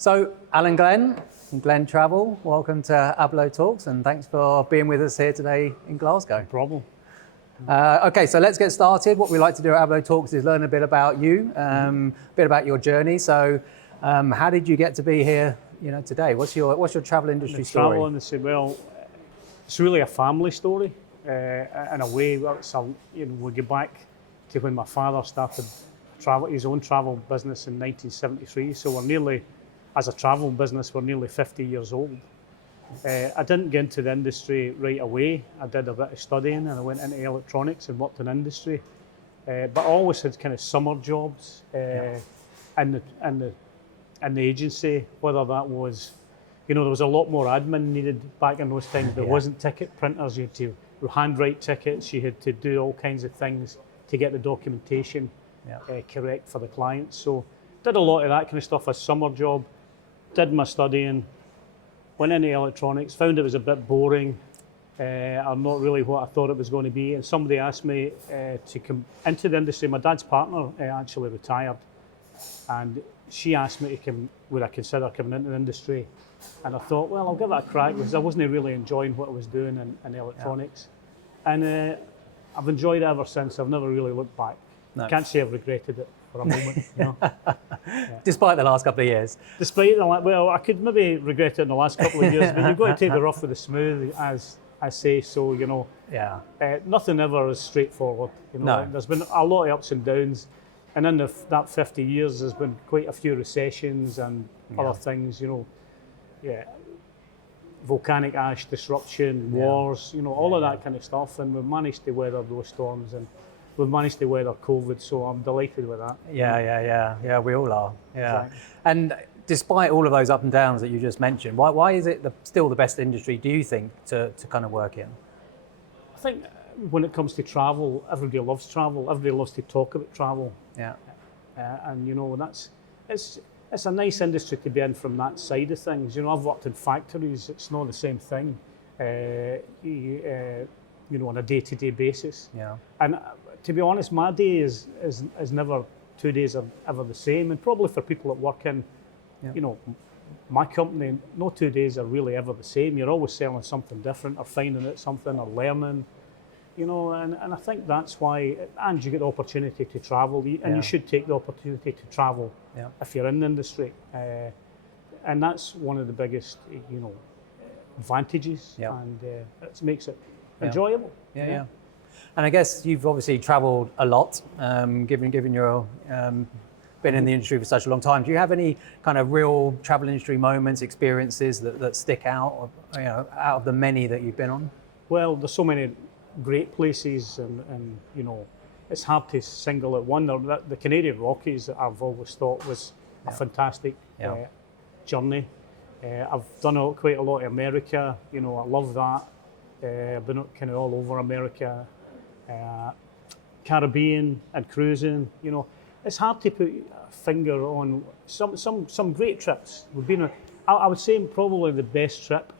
So, Alan Glen, Glen Travel, welcome to Hablo Talks, and thanks for being with us here today in Glasgow. No problem. Okay, so let's get started. What we like to do at Hablo Talks is learn a bit about you, a bit about your journey. So, how did you get to be here, today? What's your travel industry story? Travel industry, well, it's really a family story. In a way, we go back to when my father started his own travel business in 1973. So we're nearly, as a travel business, we're nearly 50 years old. I didn't get into the industry right away. I did a bit of studying and I went into electronics and worked in industry. But I always had kind of summer jobs in the agency, whether that was, there was a lot more admin needed back in those times. There wasn't ticket printers. You had to handwrite tickets. You had to do all kinds of things to get the documentation correct for the clients. So did a lot of that kind of stuff as summer job. Did my studying, went into electronics, found it was a bit boring, or not really what I thought it was going to be. And somebody asked me to come into the industry. My dad's partner actually retired, and she asked me to come, would I consider coming into the industry? And I thought, well, I'll give it a crack, because I wasn't really enjoying what I was doing in electronics. And I've enjoyed it ever since. I've never really looked back. No. Can't say I've regretted it for a moment. Despite the last couple of years. Despite I could maybe regret it in the last couple of years, but you've got to take the rough with the smooth, as I say. So nothing ever is straightforward. No. There's been a lot of ups and downs, and in that 50 years, there's been quite a few recessions and other things. Volcanic ash disruption, wars, all of that kind of stuff, and we've managed to weather those storms, and we've managed to weather COVID, so I'm delighted with that. Yeah, we all are. Yeah. Exactly. And despite all of those up and downs that you just mentioned, why is it still the best industry, do you think, to kind of work in? I think when it comes to travel, everybody loves travel. Everybody loves to talk about travel. Yeah. And it's a nice industry to be in from that side of things. I've worked in factories. It's not the same thing, on a day-to-day basis. Yeah. And to be honest, my day is never 2 days are ever the same. And probably for people that work in, my company, no 2 days are really ever the same. You're always selling something different, or finding out something, or learning. And I think that's why, and you get the opportunity to travel, and you should take the opportunity to travel if you're in the industry. And that's one of the biggest, advantages, and it makes it enjoyable. Yeah. And I guess you've obviously travelled a lot, given your been in the industry for such a long time. Do you have any kind of real travel industry moments, experiences that stick out, out of the many that you've been on? Well, there's so many great places, and it's hard to single out one. The Canadian Rockies, I've always thought was a fantastic journey. I've done quite a lot of America. I love that. I've been kind of all over America, Caribbean, and cruising. It's hard to put a finger on some great trips. We've been I would say probably the best trip,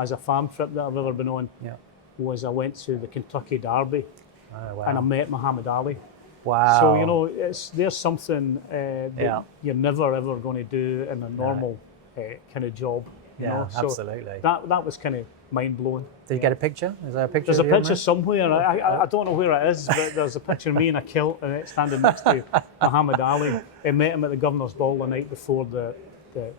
as a farm trip that I've ever been on. Was I went to the Kentucky Derby, and I met Muhammad Ali. Wow. So there's something that you're never ever going to do in a normal kind of job. Yeah, So absolutely. That was kind of mind blowing. Did you get a picture? Is there a picture? There's a picture somewhere. I don't know where it is, but there's a picture of me in a kilt and standing next to Muhammad Ali. I met him at the Governor's Ball the night before the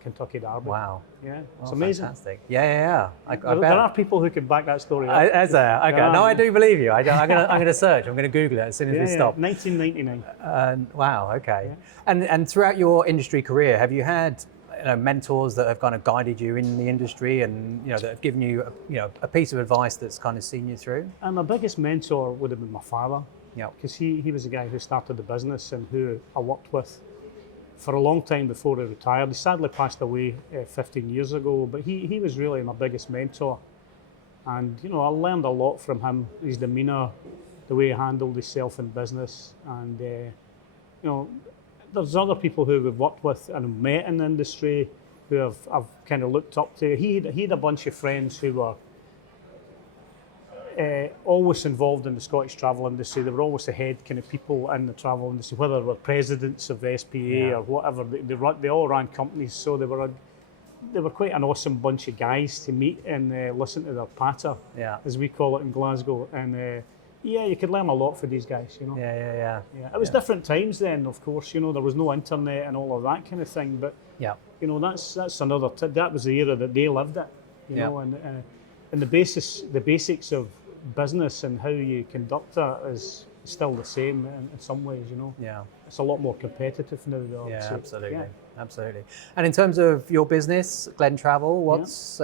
Kentucky Derby. Wow. Yeah, it's amazing. Fantastic. Yeah. I bet. There are people who can back that story up. Is there? Okay. No, I do believe you. I'm going to search. I'm going to Google it as soon as we stop. 1999. Wow. Okay. And throughout your industry career, have you had mentors that have kind of guided you in the industry, and that have given you a piece of advice that's kind of seen you through? And my biggest mentor would have been my father. Yeah. Because he was the guy who started the business and who I worked with for a long time before he retired. He sadly passed away 15 years ago, but he was really my biggest mentor. And I learned a lot from him, his demeanour, the way he handled himself in business. And there's other people who we've worked with and met in the industry who I've kind of looked up to. He had a bunch of friends who were always involved in the Scottish travel industry. They were always the head kind of people in the travel industry, whether they were presidents of the SPA or whatever. They all ran companies, so they were quite an awesome bunch of guys to meet and listen to their patter, as we call it in Glasgow. And you could learn a lot from these guys, you know. Yeah. It was different times then, of course. You know, there was no internet and all of that kind of thing. But you know, that's another. That was the era that they lived it, you know. And the basics of business and how you conduct that is still the same in some ways, you know. Yeah. It's a lot more competitive now, though. Yeah, absolutely. And in terms of your business, Glen Travel, what's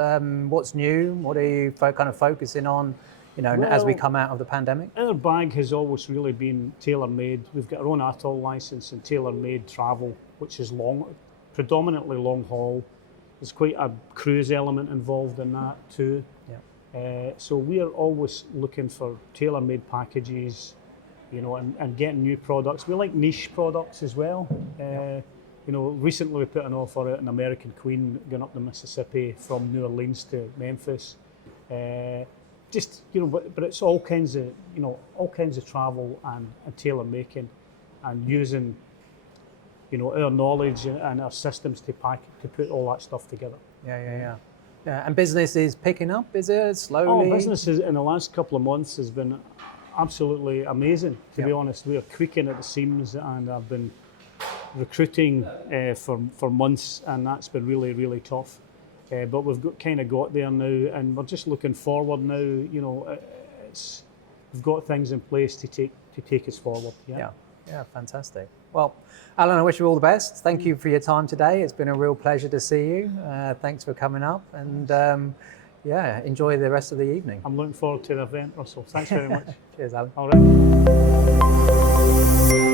new? What are you kind of focusing on, you know, as we come out of the pandemic? Our bag has always really been tailor-made. We've got our own atoll license and tailor-made travel, which is predominantly long haul. There's quite a cruise element involved in that too. So we are always looking for tailor-made packages, you know, and getting new products. We like niche products as well. You know, recently we put an offer out an American Queen going up the Mississippi from New Orleans to Memphis. Just, you know, but it's all kinds of travel and tailor making and using, you know, our knowledge and our systems to put all that stuff together. Yeah, and business is picking up, is it, slowly? Business in the last couple of months has been absolutely amazing, to be honest. We are creaking at the seams, and I've been recruiting for months, and that's been really, really tough. But we've got there now, and we're just looking forward now. You know, we've got things in place to take us forward. Yeah, fantastic. Well, Alan, I wish you all the best. Thank you for your time today. It's been a real pleasure to see you. Thanks for coming up, and enjoy the rest of the evening. I'm looking forward to the event, Russell. Thanks very much. Cheers, Alan. All right.